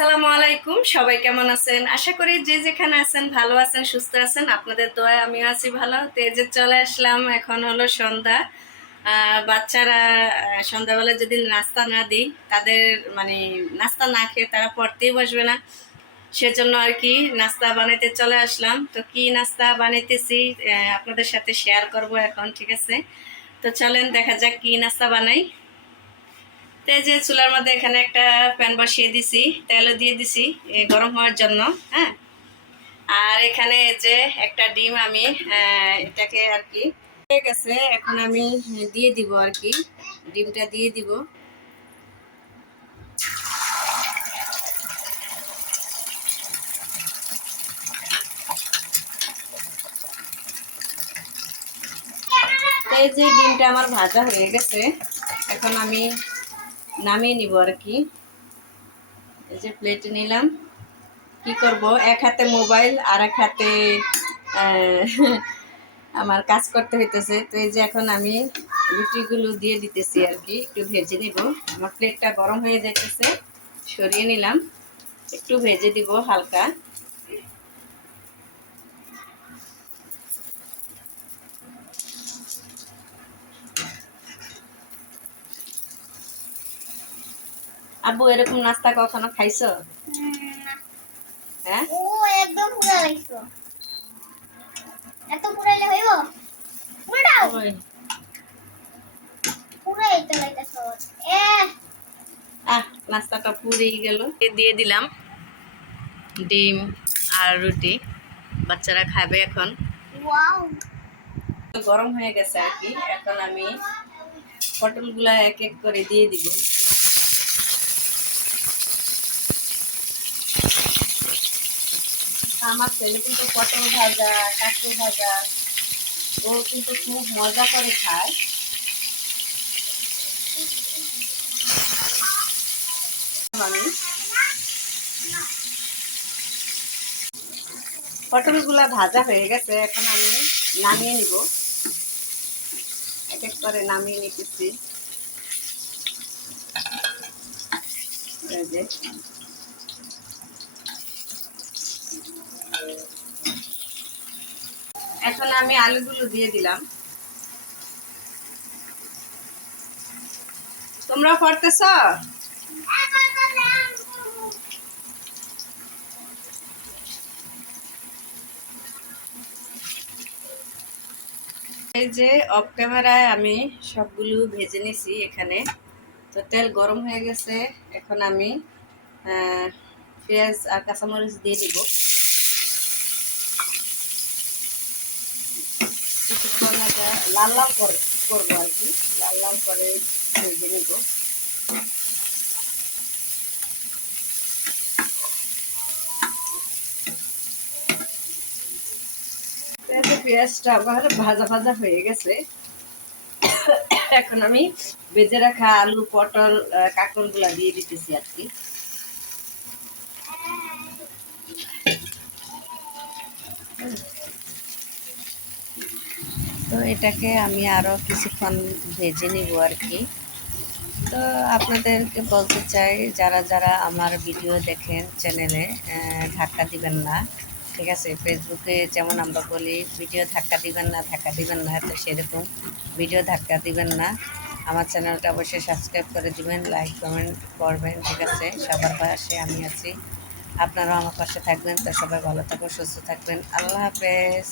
আসসালামু আলাইকুম। সবাই কেমন আছেন? আশা করি যে যেখানে আছেন ভালো আছেন, সুস্থ আছেন। আপনাদের দোয়ায় আমিও আছি ভালো। তো এই যে চলে আসলাম, এখন হলো সন্ধ্যা। বাচ্চারা সন্ধ্যাবেলা যদি নাস্তা না দিই, তাদের মানে নাস্তা না খেয়ে তারা পড়তেই বসবে না। সেজন্য আর কি নাস্তা বানাইতে চলে আসলাম। তো কি নাস্তা বানাইতেছি আপনাদের সাথে শেয়ার করব এখন, ঠিক আছে? তো চলেন দেখা যাক কি নাস্তা বানাই। তো এই যে চুলার মধ্যে এখানে একটা প্যান বসিয়ে দিছি, তেলও দিয়ে দিছি গরম হওয়ার জন্য। হ্যাঁ, আর এখানে এই যে একটা ডিম আমি এটাকে আর কি হয়ে গেছে, এখন আমি দিয়ে দিব আর কি, ডিমটা দিয়ে দিব। তো এই যে ডিমটা আমার ভাজা হয়ে গেছে, এখন আমি নামিয়ে নিব আর কি। এই যে প্লেটে নিলাম। কি করব, এক হাতে মোবাইল আর এক হাতে আহ, আমার কাজ করতে হইতেছে। তো এই যে এখন আমি রুটিগুলো দিয়ে দিতেছি আর কি, একটু ভেজে নিব। আমার প্লেটটা গরম হয়ে যাইতেছে, সরিয়ে নিলাম, একটু ভেজে দিব হালকা। আব্বু, এরকম নাস্তা কখনো খাইছো? হ্যাঁ, ও একদম পুরা লাইছো। এত পুরাইলে হইব? পুরাও ওই পুরাই তো লাইতাছো। এ নাস্তাটা পুড়েই গেল। দিয়ে দিলাম ডিম আর রুটি, বাচ্চারা খাবে এখন। ওয়াও, গরম হয়ে গেছে আর কি, এখন আমি পটলগুলা এক এক করে দিয়ে দিব। আমার ছেলে কিন্তু পটল ভাজা, কাঁকড় ভাজা ও কিন্তু খুব মজা করে খায়। আমি পটলগুলা ভাজা হয়ে গেছে, এখন আমি নামিয়ে নিব, এক এক করে নামিয়ে নিতেছি। এই যে এখন আমি আলুগুলো দিয়ে দিলাম। তোমরা পড়তেছ? এই যে অফ ক্যামেরায় আমি সবগুলো ভেজে নিছি এখানে। তো তেল গরম হয়ে গেছে, এখন আমি পেঁয়াজ আর কাঁচামরিচ দিয়ে দিব। কিছুক্ষণ এটা লাল লাল করে করবো আর কি, লাল লাল করে ভেজে নিব। পেঁয়াজটা আবার ভাজা ভাজা হয়ে গেছে, এখন আমি ভেজে রাখা আলু, পটল, কাঁকড় গুলা দিয়ে দিতেছি আর কি। তো এটাকে আমি আরও কিছুক্ষণ ভেজে নিব আর কি। তো আপনাদেরকে বলতে চাই, যারা যারা আমার ভিডিও দেখেন চ্যানেলে, ধাক্কা দিবেন না, ঠিক আছে? ফেসবুকে যেমন আমরা বলি ভিডিও ধাক্কা দিবেন না, ধাক্কা দিবেন না, তো সেরকম ভিডিও ধাক্কা দিবেন না। আমার চ্যানেলটা অবশ্যই সাবস্ক্রাইব করে দিবেন, লাইক কমেন্ট করবেন, ঠিক আছে? সবার পাশে আমি আছি, আপনারাও আমার পাশে থাকবেন। তো সবাই ভালো থাকবেন, সুস্থ থাকবেন। আল্লাহ হাফেজ।